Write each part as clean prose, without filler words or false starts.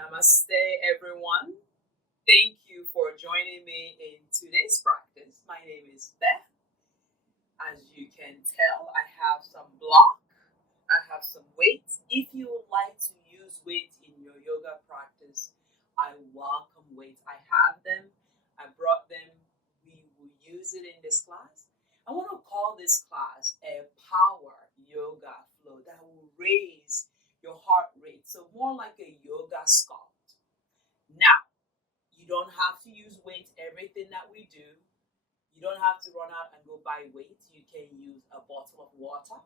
Namaste, everyone. Thank you for joining me in today's practice. My name is Beth. As you can tell, I have some block, I have some weights. If you would like to use weights in your yoga practice, I welcome weights. I have them, I brought them. We will use it in this class. I want to call this class a power yoga flow that will raise your heart rate. So more like a yoga sculpt. Now, you don't have to use weights everything that we do. You don't have to run out and go buy weights. You can use a bottle of water.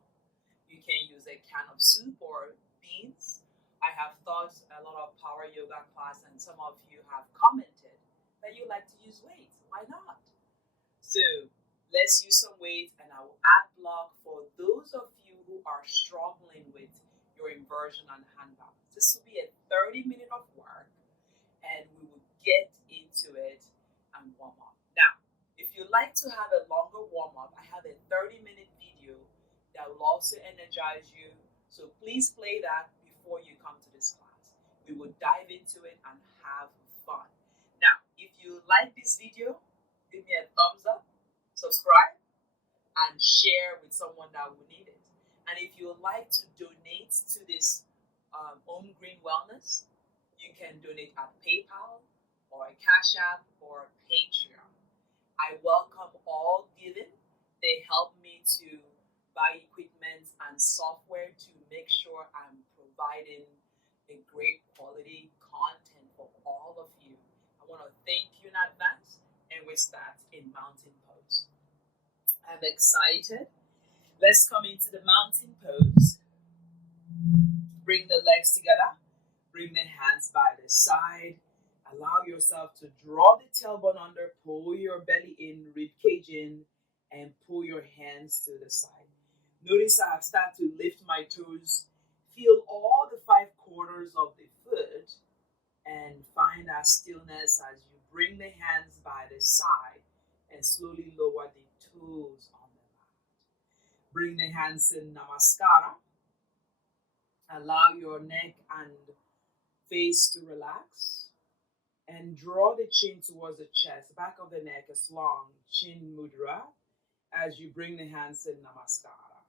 You can use a can of soup or beans. I have taught a lot of power yoga class and some of you have commented that you like to use weights. Why not? So let's use some weights and I will add block for those of you who are struggling with your inversion and hand balance. This will be a 30-minute of work and we will get into it and warm up. Now, if you'd like to have a longer warm up, I have a 30-minute video that will also energize you. So please play that before you come to this class. We will dive into it and have fun. Now, if you like this video, give me a thumbs up, subscribe, and share with someone that will need it. And if you would like to donate to this Home Green Wellness, you can donate at PayPal or a Cash App or Patreon. I welcome all giving. They help me to buy equipment and software to make sure I'm providing a great quality content for all of you. I want to thank you in advance, and we start in mountain pose. I'm excited. Let's come into the mountain pose. Bring the legs together. Bring the hands by the side. Allow yourself to draw the tailbone under, pull your belly in, rib cage in, and pull your hands to the side. Notice I have started to lift my toes. Feel all the 5 quarters of the foot and find that stillness as you bring the hands by the side and slowly lower the toes on the mat. Bring the hands in Namaskara. Allow your neck and face to relax. And draw the chin towards the chest. Back of the neck is long. Chin mudra as you bring the hands in Namaskara.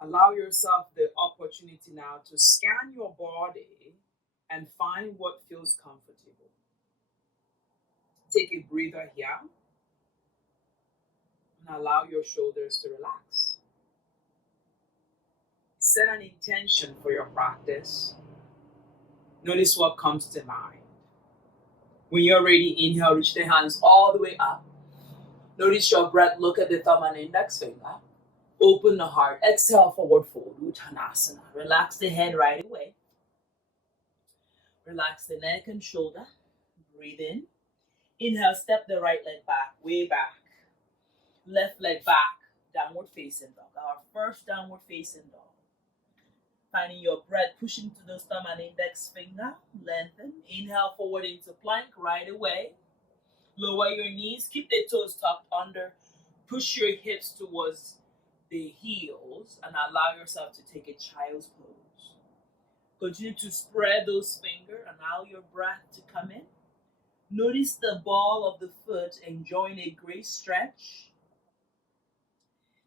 Allow yourself the opportunity now to scan your body and find what feels comfortable. Take a breather here and allow your shoulders to relax. Set an intention for your practice. Notice what comes to mind. When you're ready, inhale, reach the hands all the way up. Notice your breath, look at the thumb and index finger. Open the heart, exhale, forward fold, Uttanasana. Relax the head right away. Relax the neck and shoulder. Breathe in. Inhale, step the right leg back, way back. Left leg back, downward facing dog. Our first downward facing dog. Finding your breath, push into those thumb and index finger. Lengthen. Inhale, forward into plank right away. Lower your knees. Keep the toes tucked under. Push your hips towards the heels and allow yourself to take a child's pose. Continue to spread those fingers. Allow your breath to come in. Notice the ball of the foot enjoying a great stretch.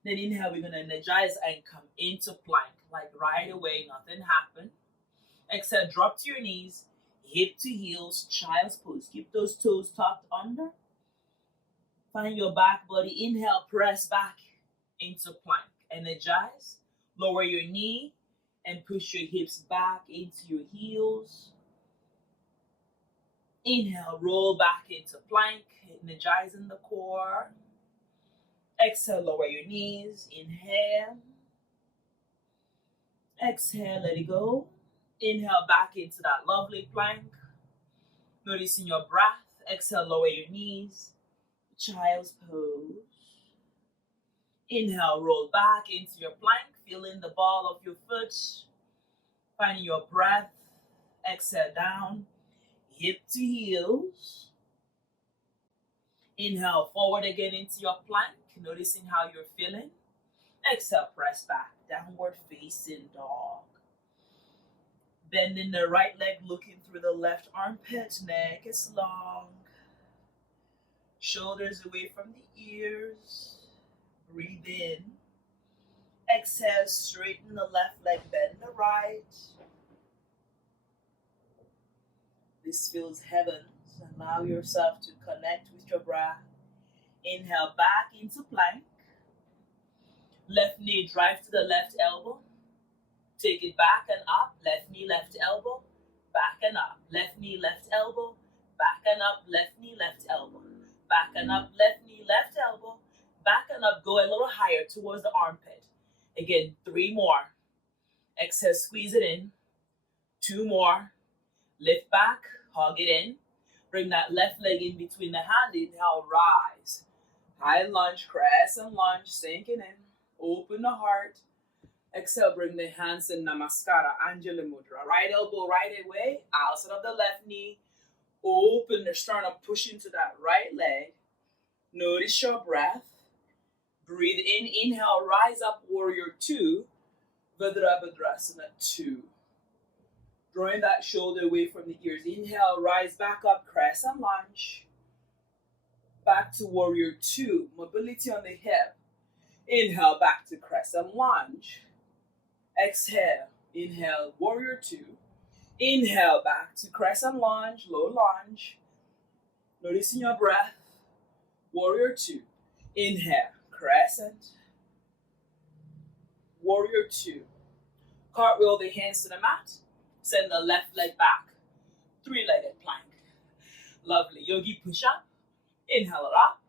Then inhale, we're going to energize and come into plank. Like right away, nothing happened. Exhale, drop to your knees, hip to heels, child's pose. Keep those toes tucked under. Find your back body. Inhale, press back into plank. Energize. Lower your knee and push your hips back into your heels. Inhale, roll back into plank. Energizing the core. Exhale, lower your knees. Inhale. Exhale, let it go. Inhale back into that lovely plank. Noticing your breath. Exhale, lower your knees. Child's pose. Inhale, roll back into your plank. Feeling the ball of your foot. Finding your breath. Exhale down. Hip to heels. Inhale, forward again into your plank. Noticing how you're feeling. Exhale, press back. Downward facing dog. Bending the right leg, looking through the left armpit. Neck is long. Shoulders away from the ears. Breathe in. Exhale, straighten the left leg, bend the right. This feels heavens. Allow yourself to connect with your breath. Inhale back into plank. Left knee drive to the left elbow. Take it back and up. Left knee, left elbow. Back and up. Left knee, left elbow. Back and up. Left knee, left elbow. Back and up. Left knee, left elbow. Back and up. Go a little higher towards the armpit. Again, 3 more. Exhale, squeeze it in. 2 more. Lift back, hug it in. Bring that left leg in between the hand. Inhale, rise. High lunge, crescent lunge, sinking in. Open the heart. Exhale, bring the hands in Namaskara, Anjali Mudra. Right elbow right away, outside of the left knee. Open the sternum, push into that right leg. Notice your breath. Breathe in, inhale, rise up, warrior 2. Virabhadrasana 2. Drawing that shoulder away from the ears. Inhale, rise back up, crescent lunge. Back to warrior 2. Mobility on the hip. Inhale, back to crescent lunge. Exhale, inhale, warrior 2. Inhale, back to crescent lunge, low lunge. Noticing your breath. Warrior 2. Inhale, crescent. Warrior 2. Cartwheel the hands to the mat. Send the left leg back. 3-legged plank. Lovely. Yogi push-up. Inhale it up.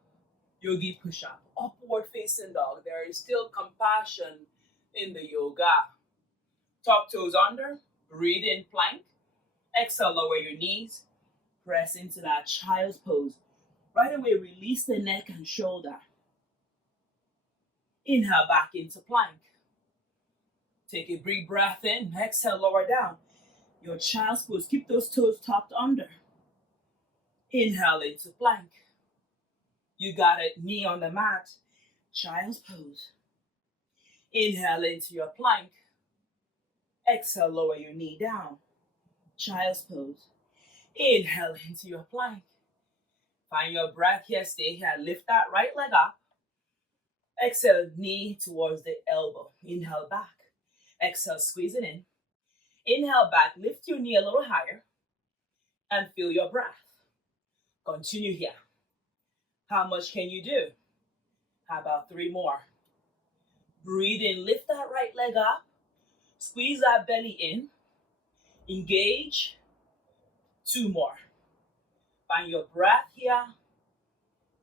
Yogi push-up. Upward facing dog. There is still compassion in the yoga. Top toes under. Breathe in, plank. Exhale, lower your knees. Press into that child's pose. Right away, release the neck and shoulder. Inhale back into plank. Take a big breath in. Exhale, lower down. Your child's pose. Keep those toes tucked under. Inhale into plank. You got it. Knee on the mat. Child's pose. Inhale into your plank. Exhale, lower your knee down. Child's pose. Inhale into your plank. Find your breath here. Stay here. Lift that right leg up. Exhale, knee towards the elbow. Inhale back. Exhale, squeeze it in. Inhale back. Lift your knee a little higher. And feel your breath. Continue here. How much can you do? How about 3 more? Breathe in. Lift that right leg up. Squeeze that belly in. Engage. 2 more. Find your breath here.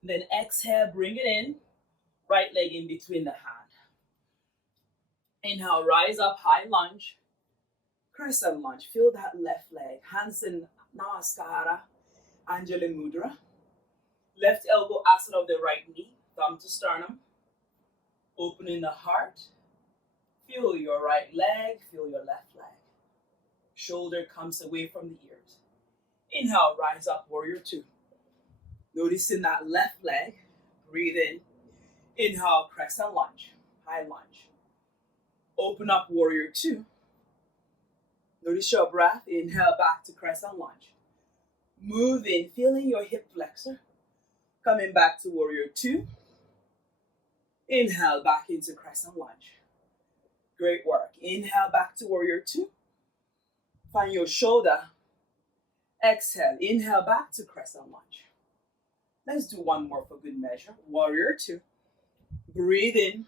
Then exhale, bring it in. Right leg in between the hand. Inhale, rise up, high lunge. Crescent lunge. Feel that left leg. Hands in Namaskara, Anjali Mudra. Left elbow outside of the right knee. Thumb to sternum. Opening the heart. Feel your right leg. Feel your left leg. Shoulder comes away from the ears. Inhale, rise up, warrior 2. Noticing that left leg. Breathe in. Inhale, crescent lunge. High lunge. Open up, warrior 2. Notice your breath. Inhale back to crescent lunge. Move in, feeling your hip flexor. Coming back to warrior 2. Inhale back into crescent lunge. Great work. Inhale back to warrior 2. Find your shoulder. Exhale. Inhale back to crescent lunge. Let's do 1 more for good measure. Warrior 2. Breathe in.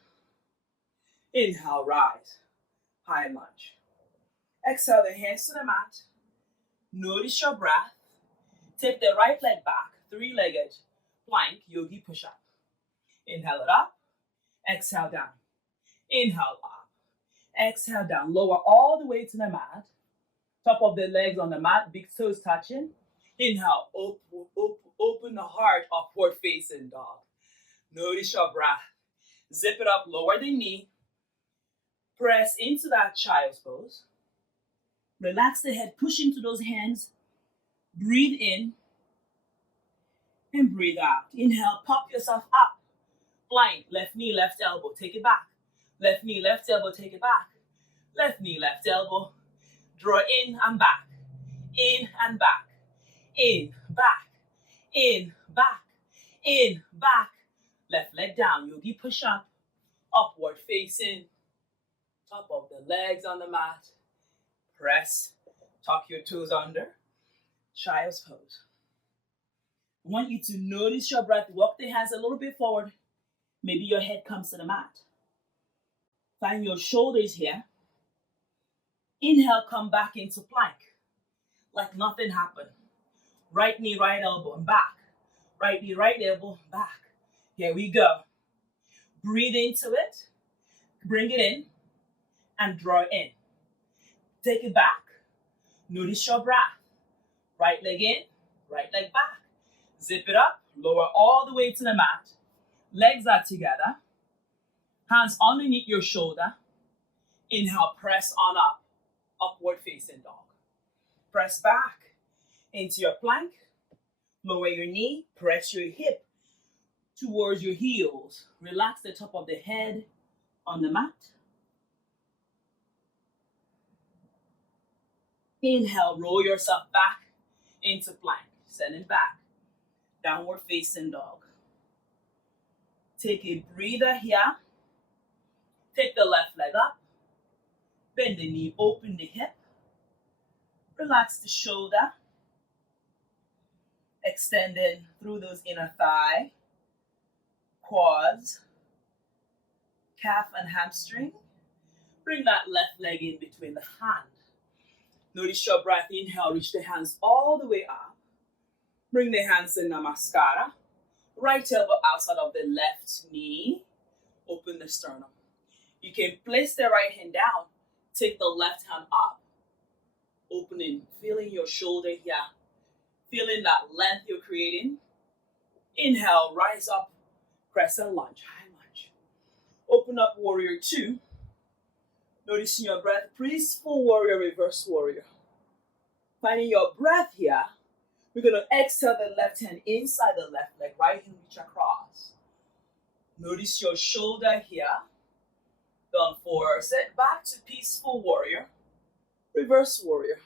Inhale, rise. High lunge. Exhale, the hands to the mat. Notice your breath. Take the right leg back. 3-legged plank, yogi push-up. Inhale it up. Exhale down. Inhale up. Exhale down. Lower all the way to the mat. Top of the legs on the mat. Big toes touching. Inhale. Open the heart. Upward facing dog. Notice your breath. Zip it up. Lower the knee. Press into that child's pose. Relax the head. Push into those hands. Breathe in. And breathe out. Inhale. Pop yourself up. Plank. Left knee, left elbow. Take it back. Left knee, left elbow. Take it back. Left knee, left elbow. Draw in and back. In and back. In, back. In, back. In, back. Left leg down. Yogi push up. Upward facing. Top of the legs on the mat. Press. Tuck your toes under. Child's pose. I want you to notice your breath. Walk the hands a little bit forward. Maybe your head comes to the mat. Find your shoulders here. Inhale, come back into plank. Like nothing happened. Right knee, right elbow, and back. Right knee, right elbow, back. Here we go. Breathe into it. Bring it in. And draw in. Take it back. Notice your breath. Right leg in, right leg back. Zip it up. Lower all the way to the mat. Legs are together. Hands underneath your shoulder. Inhale, press on up. Upward facing dog. Press back into your plank. Lower your knee. Press your hip towards your heels. Relax the top of the head on the mat. Inhale, roll yourself back into plank. Send it back. Downward facing dog. Take a breather here. Take the left leg up. Bend the knee, open the hip. Relax the shoulder. Extending through those inner thigh, quads, calf and hamstring. Bring that left leg in between the hand. Notice your breath. Inhale, reach the hands all the way up. Bring the hands in Namaskara. Right elbow outside of the left knee. Open the sternum. You can place the right hand down. Take the left hand up. Opening, feeling your shoulder here. Feeling that length you're creating. Inhale, rise up. Crescent lunge, high lunge. Open up warrior two. Noticing your breath. Peaceful warrior, reverse warrior. Finding your breath here. We're going to exhale the left hand inside the left leg. Right hand reach across. Notice your shoulder here. Down forward. Set back to peaceful warrior. Reverse warrior.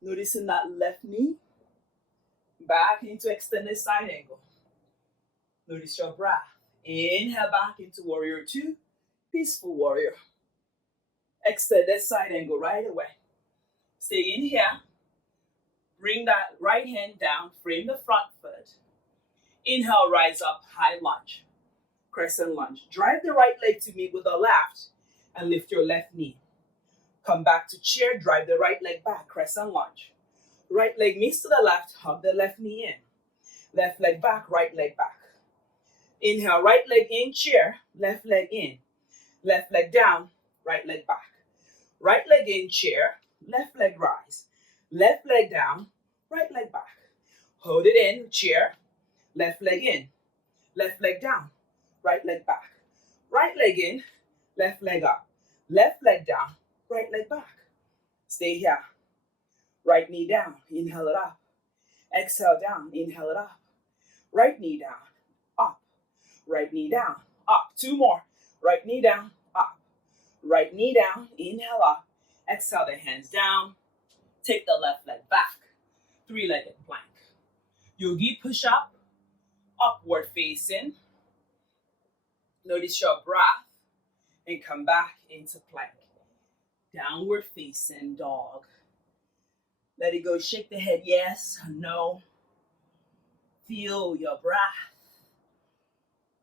Noticing that left knee. Back into extended side angle. Notice your breath. Inhale back into warrior two. Peaceful warrior. Extended side angle right away. Stay in here. Bring that right hand down. Frame the front foot. Inhale, rise up, high lunge. Crescent lunge. Drive the right leg to meet with the left and lift your left knee. Come back to chair. Drive the right leg back. Crescent lunge. Right leg meets to the left. Hug the left knee in. Left leg back. Right leg back. Inhale, right leg in, chair. Left leg in. Left leg down. Right leg back. Right leg in, chair. Left leg rise. Left leg down. Right leg back. Hold it in, chair. Left leg in. Left leg down. Right leg back. Right leg in. Left leg up. Left leg down. Right leg back. Stay here. Right knee down. Inhale it up. Exhale down. Inhale it up. Right knee down. Up. Right knee down. Up. Two more. Right knee down. Up. Right knee down. Inhale up. Exhale the hands down. Take the left leg back. Three-legged plank. Yogi push up. Upward facing. Notice your breath. And come back into plank. Downward facing dog. Let it go. Shake the head. Yes. No. Feel your breath.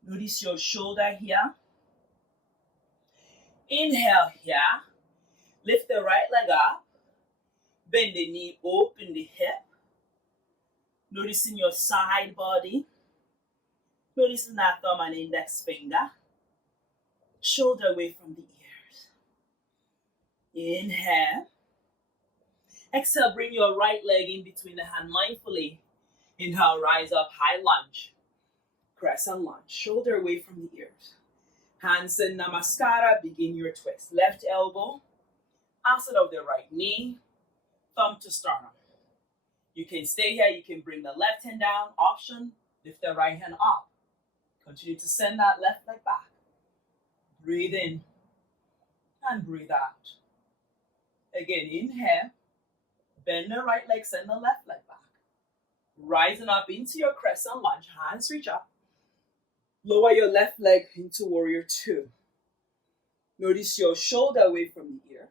Notice your shoulder here. Inhale here. Lift the right leg up. Bend the knee. Open the hip. Noticing your side body. Noticing that thumb and index finger. Shoulder away from the ears. Inhale. Exhale, bring your right leg in between the hand mindfully. Inhale, rise up, high lunge. Crescent lunge. Shoulder away from the ears. Hands in Namaskara. Begin your twist. Left elbow. Outside of the right knee. Thumb to sternum. You can stay here. You can bring the left hand down. Option. Lift the right hand up. Continue to send that left leg back. Breathe in. And breathe out. Again, inhale. Bend the right leg, send the left leg back. Rising up into your crescent lunge. Hands reach up. Lower your left leg into warrior two. Notice your shoulder away from the ears.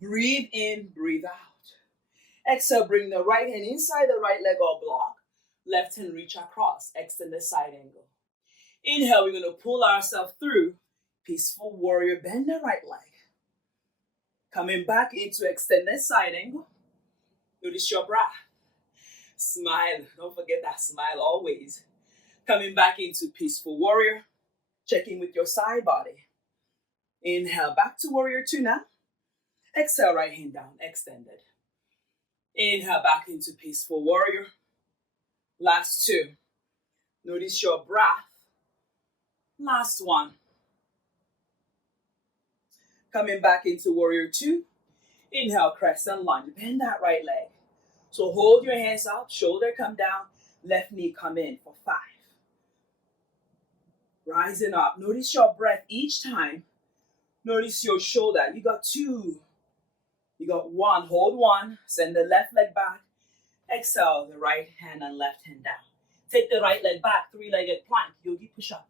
Breathe in, breathe out. Exhale, bring the right hand inside the right leg or block. Left hand reach across. Extend the side angle. Inhale, we're going to pull ourselves through. Peaceful warrior, bend the right leg. Coming back into extended side angle. Notice your breath. Smile. Don't forget that smile always. Coming back into peaceful warrior. Checking with your side body. Inhale, back to warrior two now. Exhale, right hand down, extended. Inhale, back into peaceful warrior. Last two. Notice your breath. Last one. Coming back into warrior two. Inhale, crescent lunge. Bend that right leg. So hold your hands out, shoulder come down, left knee come in for 5. Rising up. Notice your breath each time. Notice your shoulder. You got 2. You got 1. Hold 1. Send the left leg back. Exhale, the right hand and left hand down. Take the right leg back, 3-legged plank, yogi push-up.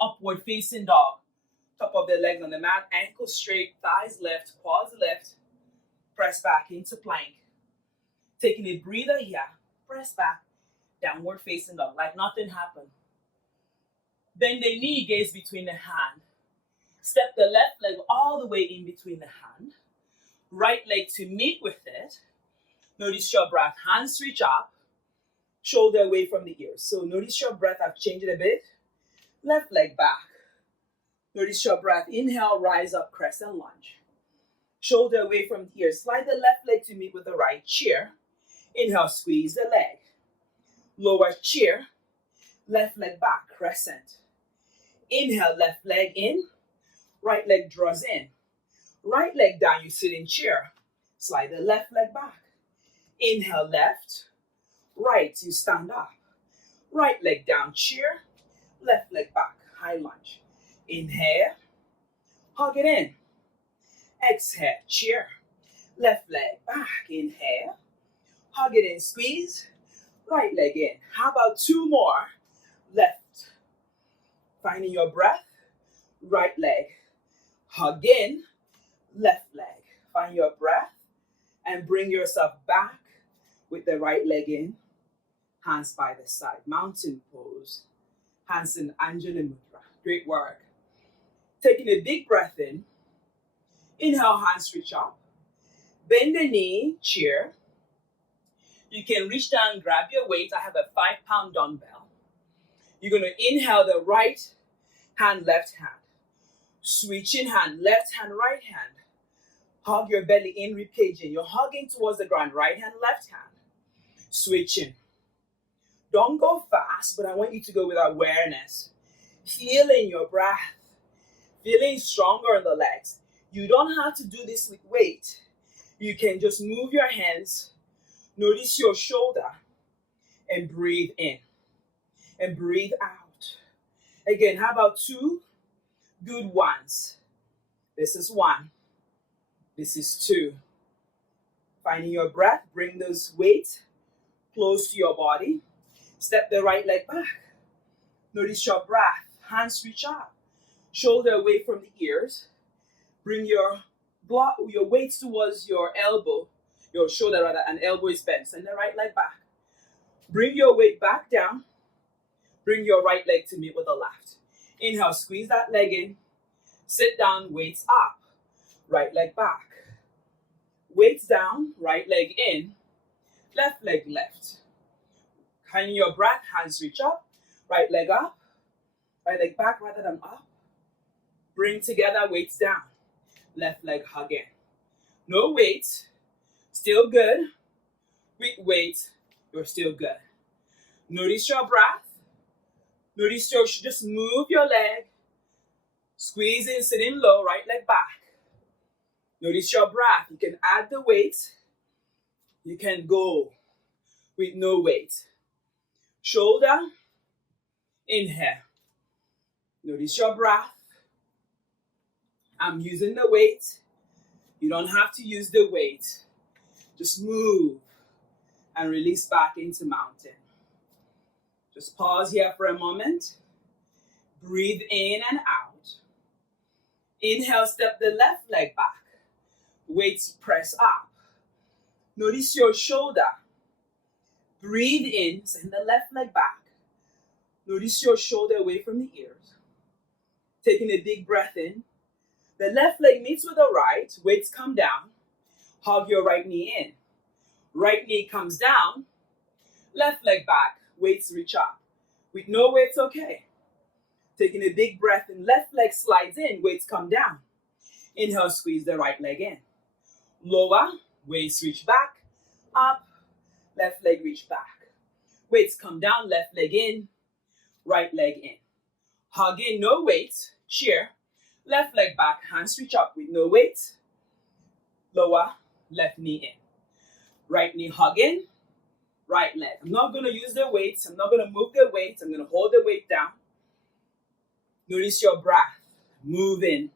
Upward facing dog. Top of the legs on the mat, ankles straight, thighs left, quads left. Press back into plank. Taking a breather here. Press back. Downward facing dog, like nothing happened. Bend the knee, gaze between the hand. Step the left leg all the way in between the hand. Right leg to meet with it. Notice your breath. Hands reach up. Shoulder away from the ears. So notice your breath. I've changed it a bit. Left leg back. Notice your breath. Inhale, rise up, crescent lunge. Shoulder away from the ears. Slide the left leg to meet with the right chair. Inhale, squeeze the leg. Lower chair. Left leg back, crescent. Inhale, left leg in. Right leg draws in. Right leg down, you sit in chair. Slide the left leg back. Inhale, left. Right, you stand up. Right leg down, chair. Left leg back, high lunge. Inhale. Hug it in. Exhale, chair. Left leg back, inhale. Hug it in, squeeze. Right leg in. How about 2 more? Left. Finding your breath. Right leg. Hug in. Left leg. Find your breath. And bring yourself back with the right leg in. Hands by the side. Mountain pose. Hands in Anjali Mudra. Great work. Taking a big breath in. Inhale, hands reach up. Bend the knee, chair. You can reach down, grab your weight. I have a 5-pound dumbbell. You're going to inhale the right hand, left hand. Switching hand, left hand, right hand. Hug your belly in, ribcage in. You're hugging towards the ground, right hand, left hand. Switching. Don't go fast, but I want you to go with awareness. Feeling your breath. Feeling stronger in the legs. You don't have to do this with weight. You can just move your hands. Notice your shoulder. And breathe in. And breathe out. Again, how about 2 good ones? This is 1. This is 2. Finding your breath. Bring those weights close to your body. Step the right leg back. Notice your breath. Hands reach up. Shoulder away from the ears. Bring your weights towards your elbow. Your shoulder rather, and elbow is bent. Send the right leg back. Bring your weight back down. Bring your right leg to meet with the left. Inhale, squeeze that leg in. Sit down, weights up. Right leg back. Weights down, right leg in. Left leg left. Finding your breath, hands reach up. Right leg up. Right leg back rather than up. Bring together, weights down. Left leg hug in. No weight. Still good. With weight, you're still good. Notice your breath. Notice your, just move your leg. Squeeze in, sitting low, right leg back. Notice your breath. You can add the weight. You can go with no weight. Shoulder, inhale. Notice your breath. I'm using the weight. You don't have to use the weight. Just move and release back into mountain. Just pause here for a moment. Breathe in and out. Inhale, step the left leg back. Weights press up. Notice your shoulder. Breathe in, send the left leg back. Notice your shoulder away from the ears. Taking a big breath in. The left leg meets with the right. Weights come down. Hug your right knee in. Right knee comes down. Left leg back. Weights reach up. With no weights, okay. Taking a big breath in. Left leg slides in. Weights come down. Inhale, squeeze the right leg in. Lower. Weights reach back. Up. Left leg reach back. Weights come down. Left leg in. Right leg in. Hug in. No weight. Cheer. Left leg back. Hands reach up with no weight. Lower. Left knee in. Right knee hug in. Right leg. I'm not going to use the weights. I'm not going to move the weights. I'm going to hold the weight down. Notice your breath. Move in.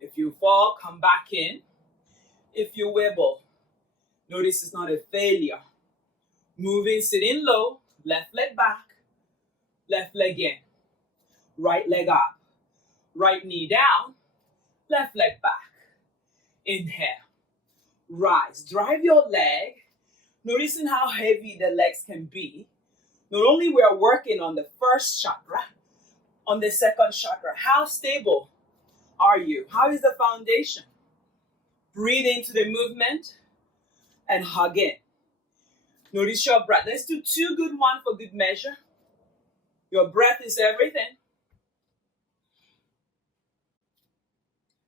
If you fall, come back in. If you wibble, notice it's not a failure. Move in, sit in low. Left leg back. Left leg in. Right leg up. Right knee down. Left leg back. Inhale. Rise. Drive your leg. Noticing how heavy the legs can be. Not only we are working on the first chakra, on the second chakra. How stable are you? How is the foundation? Breathe into the movement and hug in. Notice your breath. Let's do 2 good, 1 for good measure. Your breath is everything.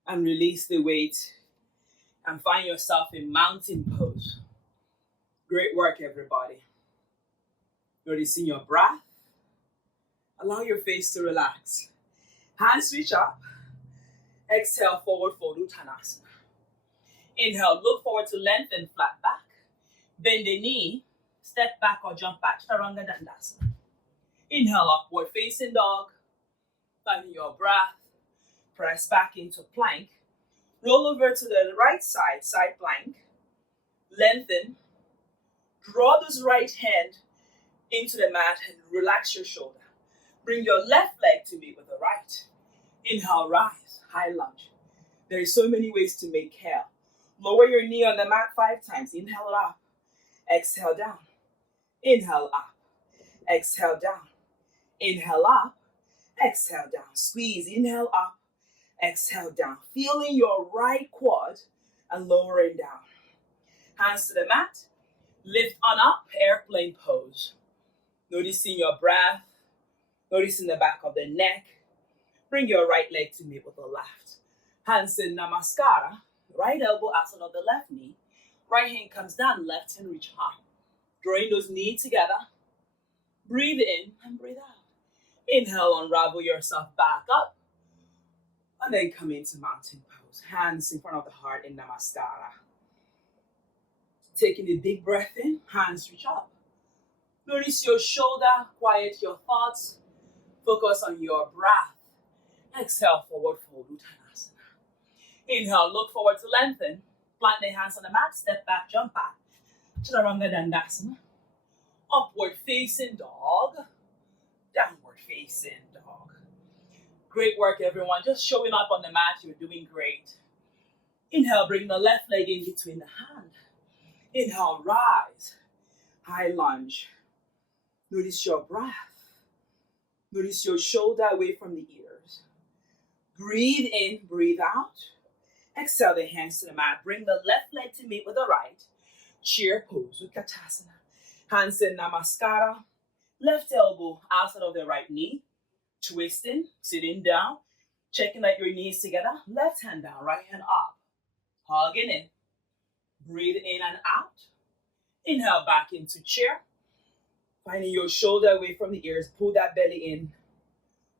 And release the weight and find yourself in mountain pose. Great work, everybody. Noticing your breath. Allow your face to relax. Hands reach up. Exhale, forward fold, Uttanasana. Inhale, look forward to lengthen, flat back. Bend the knee, step back or jump back, Chaturanga Dandasana. Inhale, upward facing dog. Finding your breath. Press back into plank. Roll over to the right side, side plank. Lengthen. Draw this right hand into the mat and relax your shoulder. Bring your left leg to meet with the right. Inhale, rise, high lunge. There are so many ways to make hair. Lower your knee on the mat 5 times. Inhale up. Exhale down. Inhale up. Exhale down. Inhale up. Exhale down. Squeeze. Inhale up. Exhale down. Feeling your right quad and lowering down. Hands to the mat. Lift on up. Airplane pose. Noticing your breath. Noticing the back of the neck. Bring your right leg to meet with the left. Hands in Namaskara. Right elbow asana of the left knee. Right hand comes down, left hand reach high. Drawing those knees together. Breathe in and breathe out. Inhale, unravel yourself back up. And then come into mountain pose. Hands in front of the heart in Namaskara. Taking a big breath in, hands reach up. Notice your shoulder, quiet your thoughts. Focus on your breath. Exhale, forward fold, Uttanasana. Inhale, look forward to lengthen. Plant the hands on the mat, step back, jump back. Chaturanga Dandasana. Upward facing dog. Downward facing dog. Great work, everyone. Just showing up on the mat, you're doing great. Inhale, bring the left leg in between the hand. Inhale, rise. High lunge. Notice your breath. Notice your shoulder away from the ears. Breathe in, breathe out. Exhale the hands to the mat. Bring the left leg to meet with the right. Chair pose, Utkatasana. Hands in Namaskara. Left elbow outside of the right knee. Twisting, sitting down. Checking that your knees together. Left hand down, right hand up. Hugging in. Breathe in and out. Inhale back into chair. Finding your shoulder away from the ears. Pull that belly in.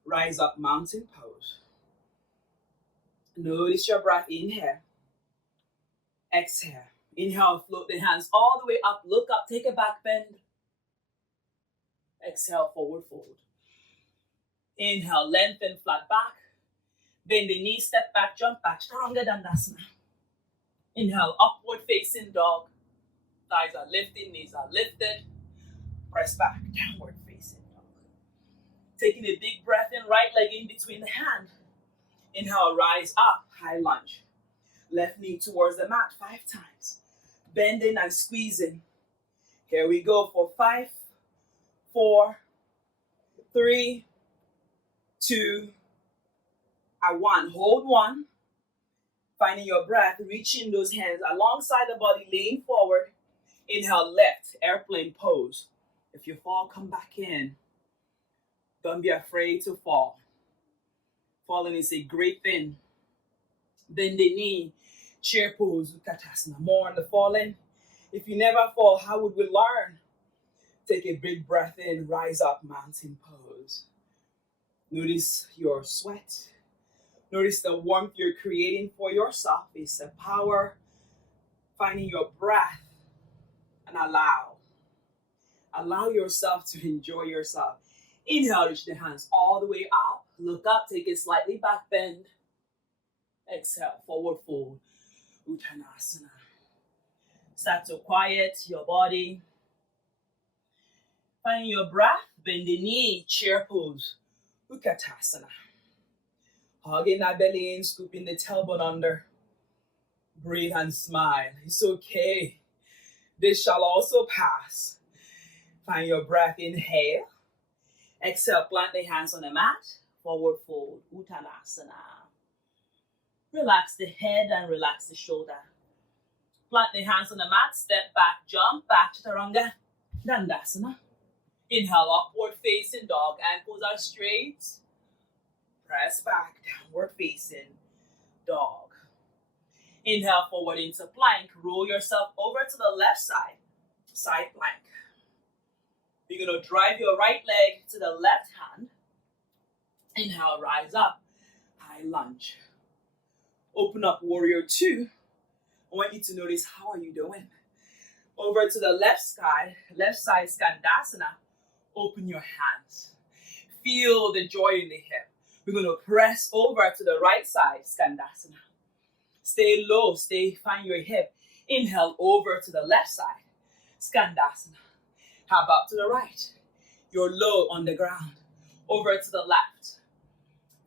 Rise up, mountain pose. Notice your breath. Inhale. Exhale. Inhale, float the hands all the way up. Look up, take a back bend. Exhale, forward fold. Inhale, lengthen, flat back. Bend the knees, step back, jump back. Chaturanga Dandasana. Inhale, upward facing dog. Thighs are lifted, knees are lifted. Press back, downward facing dog. Taking a big breath in, right leg in between the hand. Inhale, rise up, high lunge. Left knee towards the mat 5 times. Bending and squeezing. Here we go for 5, 4, 3, 2, and 1. Hold 1. Finding your breath, reaching those hands alongside the body, lean forward. Inhale, left, airplane pose. If you fall, come back in. Don't be afraid to fall. Falling is a great thing. Bend the knee, chair pose, Utkatasana. More on the falling. If you never fall, how would we learn? Take a big breath in, rise up, mountain pose. Notice your sweat. Notice the warmth you're creating for yourself. It's a power. Finding your breath and allow. Allow yourself to enjoy yourself. Inhale, reach the hands all the way up. Look up, take a slightly back bend. Exhale, forward fold. Uttanasana. Start to quiet your body. Finding your breath, bend the knee, chair pose. Utkatasana. Hugging that belly in, scooping the tailbone under. Breathe and smile. It's okay. This shall also pass. Find your breath, inhale. Exhale, plant the hands on the mat. Forward fold, Uttanasana. Relax the head and relax the shoulder. Plant the hands on the mat, step back, jump back, Chaturanga, Dandasana. Inhale, upward facing dog, ankles are straight. Press back, downward facing dog. Inhale, forward into plank. Roll yourself over to the left side, side plank. You're going to drive your right leg to the left hand. Inhale, rise up, high lunge. Open up, warrior 2. I want you to notice, how are you doing? Over to the left side, Skandasana. Open your hands. Feel the joy in the hip. We're going to press over to the right side, Skandasana. Stay low, find your hip. Inhale over to the left side, Skandasana. How about to the right? You're low on the ground. Over to the left.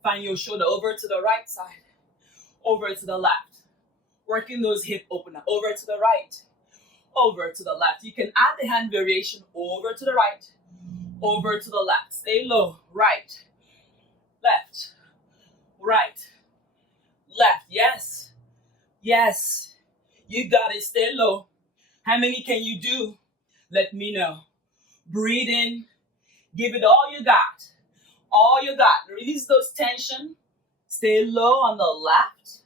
Find your shoulder over to the right side. Over to the left. Working those hip opener. Over to the right. Over to the left. You can add the hand variation over to the right. Over to the left. Stay low. Right. Left. Right. Left. Yes. Yes. You got it. Stay low. How many can you do? Let me know. Breathe in. Give it all you got. All you got. Release those tension. Stay low on the left.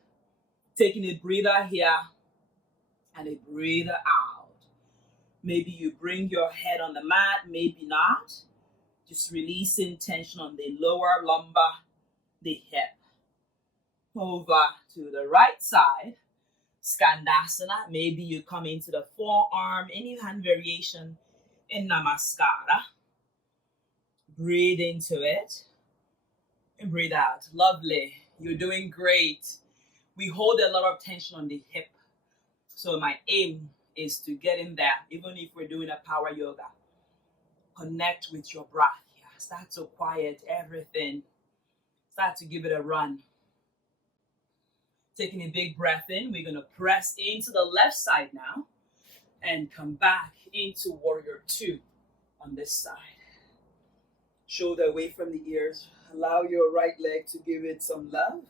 Taking a breather here and a breather out. Maybe you bring your head on the mat, maybe not. Just releasing tension on the lower lumbar, the hip. Over to the right side, Skandasana. Maybe you come into the forearm, any hand variation in Namaskara. Breathe into it and breathe out. Lovely. You're doing great. We hold a lot of tension on the hip. So my aim is to get in there, even if we're doing a power yoga. Connect with your breath here. Start to quiet everything. Start to give it a run. Taking a big breath in, we're going to press into the left side now and come back into warrior 2 on this side. Shoulder away from the ears. Allow your right leg to give it some love.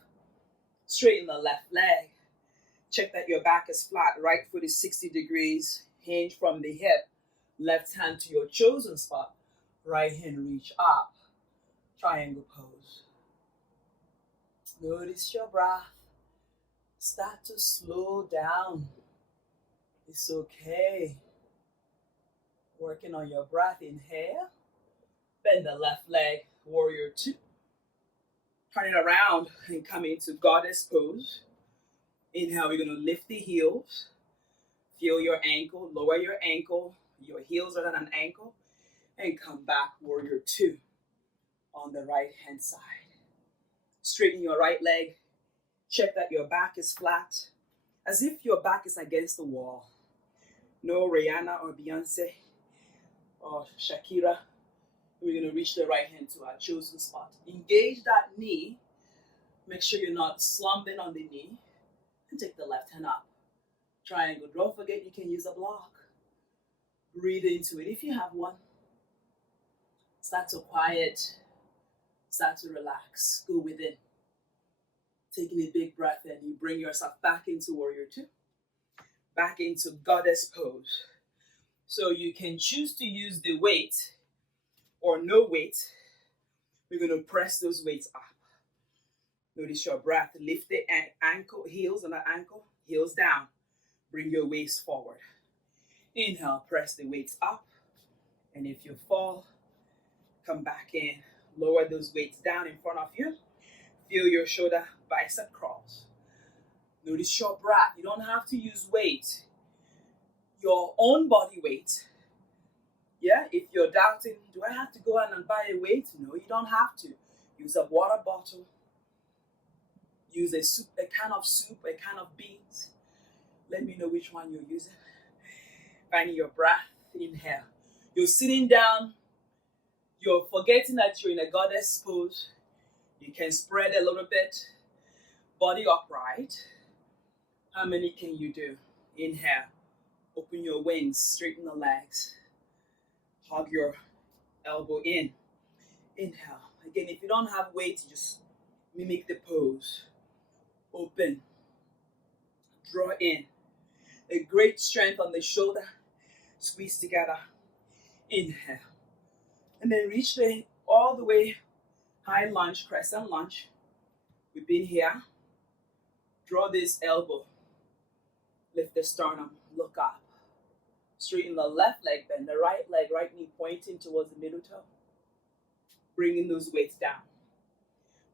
Straighten the left leg. Check that your back is flat. Right foot is 60 degrees. Hinge from the hip. Left hand to your chosen spot. Right hand reach up. Triangle pose. Notice your breath. Start to slow down. It's okay. Working on your breath. Inhale. Bend the left leg. Warrior 2. Turn it around and come into goddess pose. Inhale, we're going to lift the heels. Feel your ankle, lower your ankle. Your heels are at an ankle. And come back, warrior 2 on the right hand side. Straighten your right leg. Check that your back is flat. as if your back is against the wall. No Rihanna or Beyonce or Shakira. We're going to reach the right hand to our chosen spot. Engage that knee. Make sure you're not slumping on the knee. And take the left hand up. Triangle. Don't forget you can use a block. Breathe into it if you have one. Start to quiet. Start to relax. Go within. Taking a big breath in. You bring yourself back into Warrior 2. Back into Goddess pose. So you can choose to use the weight or no weight. We're going to press those weights up. Notice your breath. Lift the ankle, heels on the ankle, heels down. Bring your waist forward. Inhale, press the weights up. And if you fall, come back in. Lower those weights down in front of you. Feel your shoulder bicep curls. Notice your breath. You don't have to use weight. Your own body weight. Yeah, if you're doubting, do I have to go out and buy a weight? No, you don't have to. Use a water bottle. Use a can of soup, a can of beans. Let me know which one you're using. Finding your breath. Inhale. You're sitting down. You're forgetting that you're in a goddess pose. You can spread a little bit. Body upright. How many can you do? Inhale. Open your wings. Straighten the legs. Hug your elbow in. Inhale. Again, if you don't have weight, just mimic the pose. Open. Draw in. A great strength on the shoulder. Squeeze together. Inhale. And then reach all the way high lunge, crescent lunge. We've been here. Draw this elbow. Lift the sternum. Look up. Straighten the left leg, bend the right leg, right knee pointing towards the middle toe. Bringing those weights down.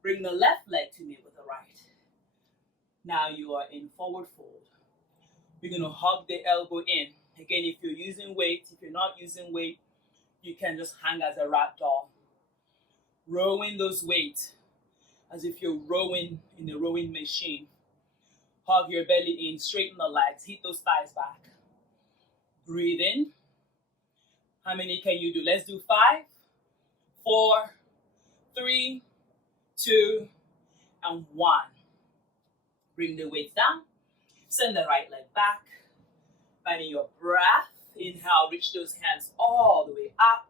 Bring the left leg to meet with the right. Now you are in forward fold. We're going to hug the elbow in. Again, if you're using weight, if you're not using weight, you can just hang as a rat doll. Rowing those weights as if you're rowing in a rowing machine. Hug your belly in, straighten the legs, hit those thighs back. Breathe in. How many can you do? Let's do 5, 4, 3, 2, and 1. Bring the weights down. Send the right leg back. Finding your breath. Inhale, reach those hands all the way up.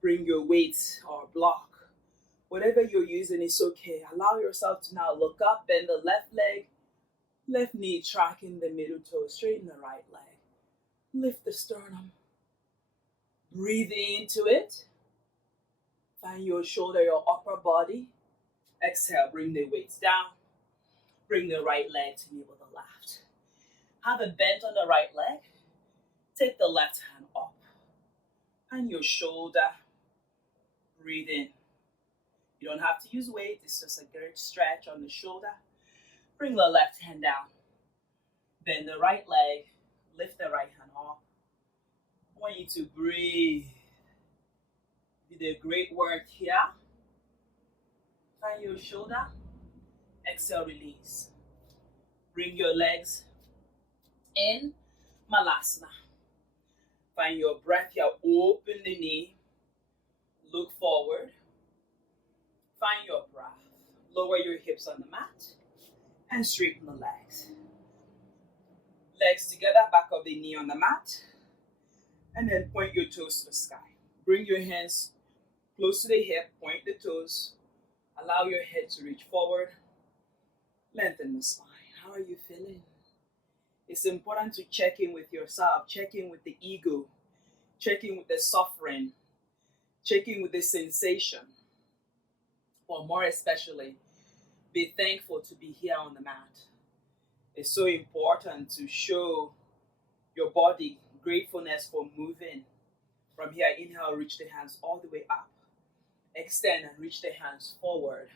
Bring your weight or block. Whatever you're using is okay. Allow yourself to now look up, bend the left leg, left knee tracking the middle toe, straighten the right leg. Lift the sternum. Breathe into it. Find your shoulder, your upper body. Exhale, bring the weights down. Bring the right leg to meet with the left. Have a bend on the right leg. Take the left hand up. And your shoulder. Breathe in. You don't have to use weight. It's just a great stretch on the shoulder. Bring the left hand down. Bend the right leg. Lift the right hand up. I want you to breathe. You did great work here. Find your shoulder. Exhale, release. Bring your legs in. Malasana. Find your breath here. Open the knee. Look forward. Find your breath. Lower your hips on the mat. And straighten the legs. Legs together, back of the knee on the mat. And then point your toes to the sky. Bring your hands close to the hip. Point the toes. Allow your head to reach forward. Lengthen the spine. How are you feeling? It's important to check in with yourself. Check in with the ego. Check in with the suffering. Check in with the sensation. Or more especially, be thankful to be here on the mat. It's so important to show your body gratefulness for moving. From here, inhale, reach the hands all the way up. Extend and reach the hands forward.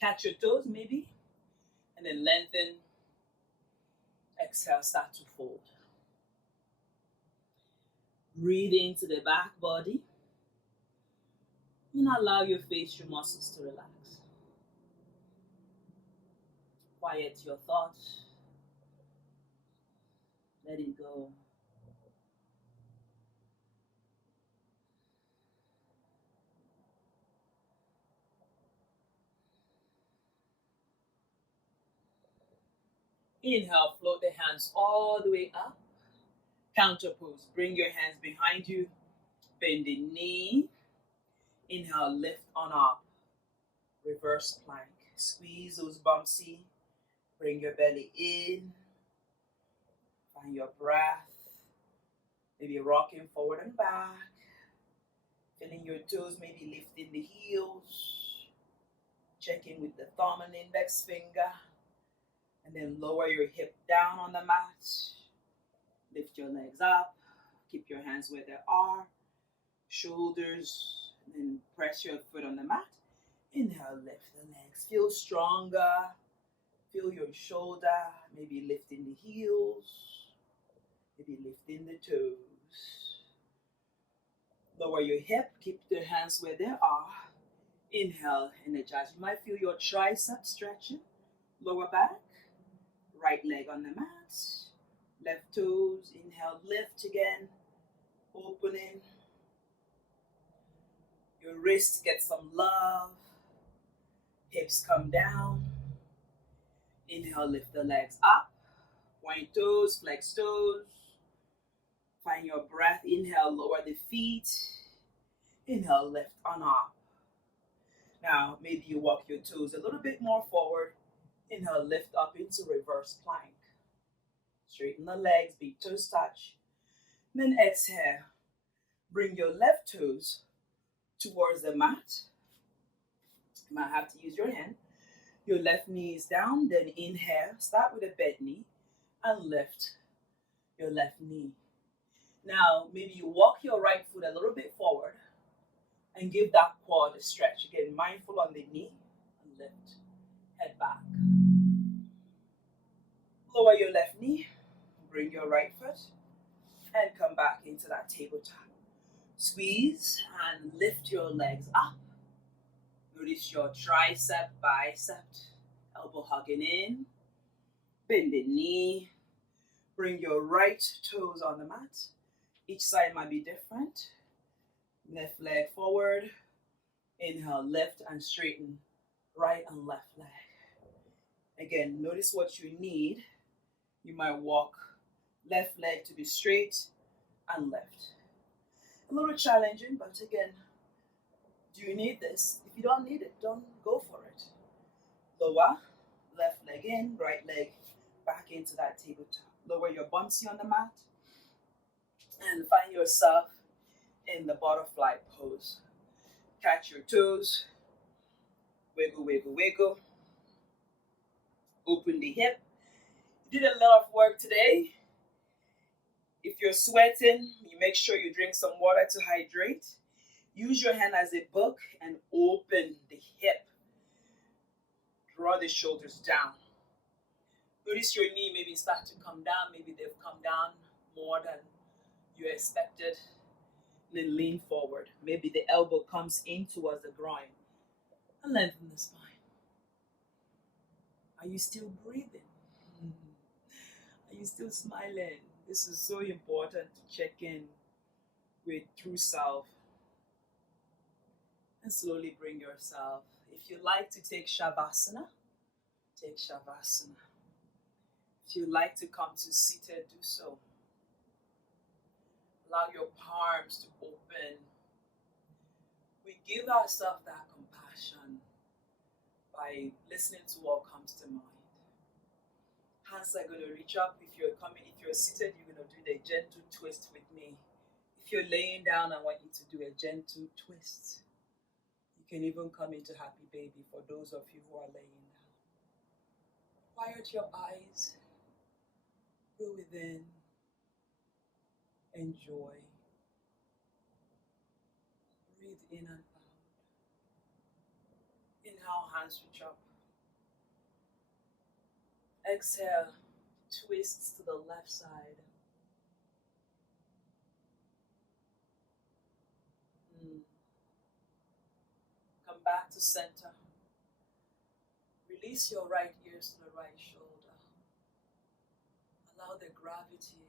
Catch your toes maybe. And then lengthen. Exhale, start to fold. Breathe into the back body. And allow your facial muscles to relax. Quiet your thoughts. Let it go. Inhale, float the hands all the way up. Counter pose. Bring your hands behind you. Bend the knee. Inhale, lift on up. Reverse plank. Squeeze those bumpsy. Bring your belly in. Find your breath. Maybe rocking forward and back. Feeling your toes, maybe lifting the heels. Check in with the thumb and index finger. And then lower your hip down on the mat. Lift your legs up. Keep your hands where they are. Shoulders. And then press your foot on the mat. Inhale, lift the legs. Feel stronger. Feel your shoulder. Maybe lifting the heels. Maybe lifting the toes. Lower your hip. Keep the hands where they are. Inhale, energize. You might feel your tricep stretching. Lower back. Right leg on the mat. Left toes. Inhale, lift again. Opening. Your wrists get some love. Hips come down. Inhale, lift the legs up. Point toes, flex toes. Find your breath. Inhale, lower the feet. Inhale, lift on up. Now, maybe you walk your toes a little bit more forward. Inhale, lift up into reverse plank. Straighten the legs, big toes touch. Then exhale. Bring your left toes towards the mat. You might have to use your hand. Your left knee is down, then inhale. Start with a bent knee and lift your left knee. Now, maybe you walk your right foot a little bit forward and give that quad a stretch. Again, mindful on the knee and lift. Head back. Lower your left knee. Bring your right foot and come back into that tabletop. Squeeze and lift your legs up. Notice your tricep, bicep, elbow hugging in. Bend the knee. Bring your right toes on the mat. Each side might be different. Left leg forward. Inhale, lift and straighten right and left leg. Again, notice what you need. You might walk left leg to be straight and left. A little challenging, but again, do you need this? If you don't need it, don't go for it. Lower, left leg in, right leg back into that tabletop. Lower your bumpsy on the mat and find yourself in the butterfly pose. Catch your toes, wiggle, wiggle, wiggle. Open the hip. You did a lot of work today. If you're sweating, you make sure you drink some water to hydrate. Use your hand as a book and open the hip. Draw the shoulders down. Notice your knee maybe start to come down. Maybe they've come down more than you expected. Then lean forward. Maybe the elbow comes in towards the groin. And lengthen the spine. Are you still breathing? Are you still smiling? This is so important to check in with true self. And slowly bring yourself. If you like to take Shavasana, take Shavasana. If you like to come to seated, do so. Allow your palms to open. We give ourselves that compassion by listening to what comes to mind. Hands are going to reach up. If you're seated, you're going to do the gentle twist with me. If you're laying down, I want you to do a gentle twist. You can even come into happy baby for those of you who are laying down. Quiet your eyes. Go within. Enjoy. Breathe in and out. Inhale, hands reach up. Exhale, twist to the left side. Come back to center. Release your right ears to the right shoulder. Allow the gravity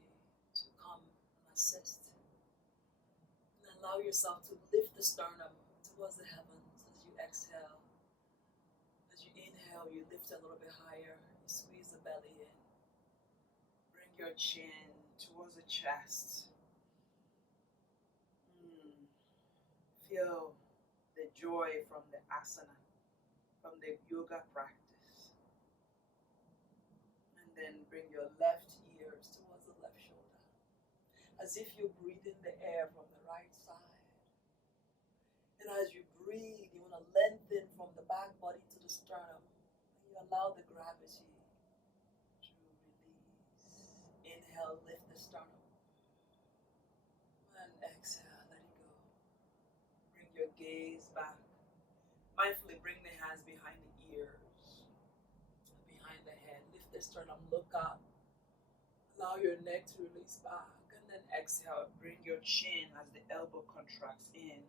allow yourself to lift the sternum towards the heavens as you exhale. As you inhale, you lift a little bit higher. You squeeze the belly in. Bring your chin towards the chest. Feel the joy from the asana, from the yoga practice. And then bring your left ears towards the left shoulder. As if you're breathing the air from the right side. And as you breathe, you want to lengthen from the back body to the sternum. And you allow the gravity to release. Inhale, lift the sternum. And exhale, let it go. Bring your gaze back. Mindfully bring the hands behind the ears, behind the head. Lift the sternum, look up. Allow your neck to release back. And then exhale, bring your chin as the elbow contracts in.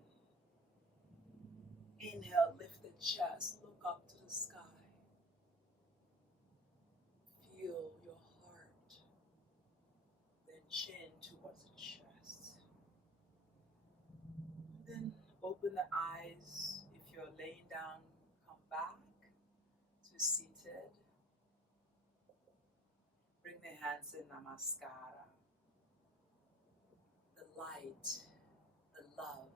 Inhale, lift the chest, look up to the sky. Feel your heart. Then chin towards the chest. Then open the eyes. If you're laying down, come back to seated. Bring the hands in Namaskara. The light, the love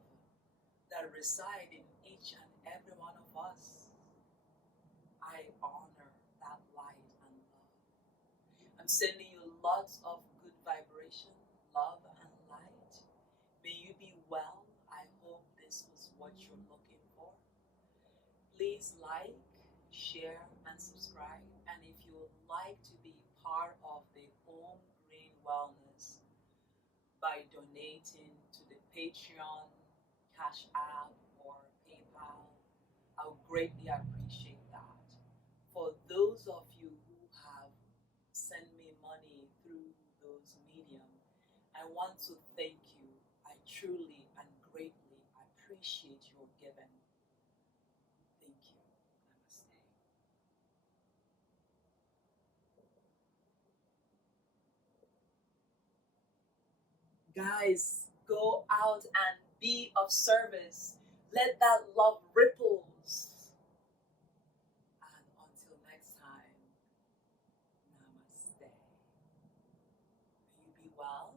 that reside in each and every one of us. I honor that light and love. I'm sending you lots of good vibration, love and light. May you be well. I hope this was what you're looking for. Please like, share, and subscribe. And if you would like to be part of the Home Green Wellness by donating to the Patreon, Cash App, or PayPal, I would greatly appreciate that. For those of you who have sent me money through those medium, I want to thank you. I truly and greatly appreciate your giving. Thank you. Namaste. Guys, go out and be of service. Let that love ripples. And until next time, namaste. May you be well.